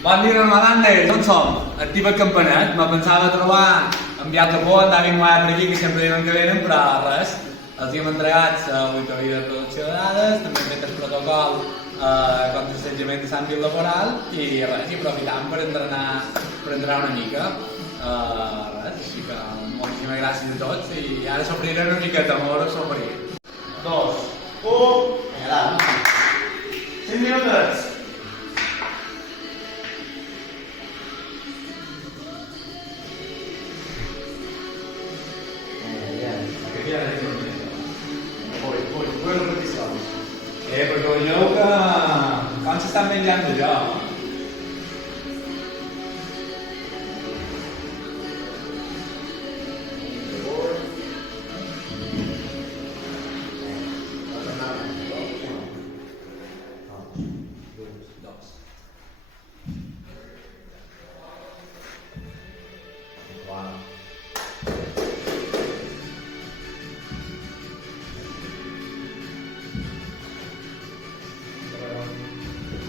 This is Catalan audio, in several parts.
Bon dia, Malanda, d'on som? Activa el campanet, me pensava trobar enviat a por, andava inguat per aquí, que sempre diuen que venen, però res. Els hem entregat l'auditoria de producció de dades, també hem fet el protocol contra l'assetjament de l'àmbit laboral i res, i aprofitant per entrenar una mica. Res, així que moltíssimes gràcies a tots i ara s'obriré una miqueta, m'hauré s'obrir. 2, 1, vinga, 5 minutets. Vuoi repetizioni? Perché voglio che quando si sta megliando già.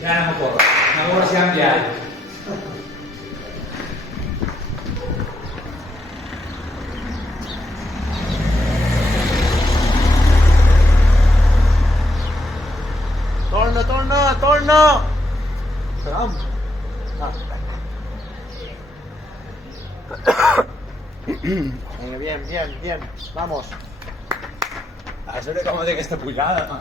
Ya anem a córrer si han enviat. Torna! Caram! Venga, bien, vamos. A veure com ha d'aquesta pujada, no?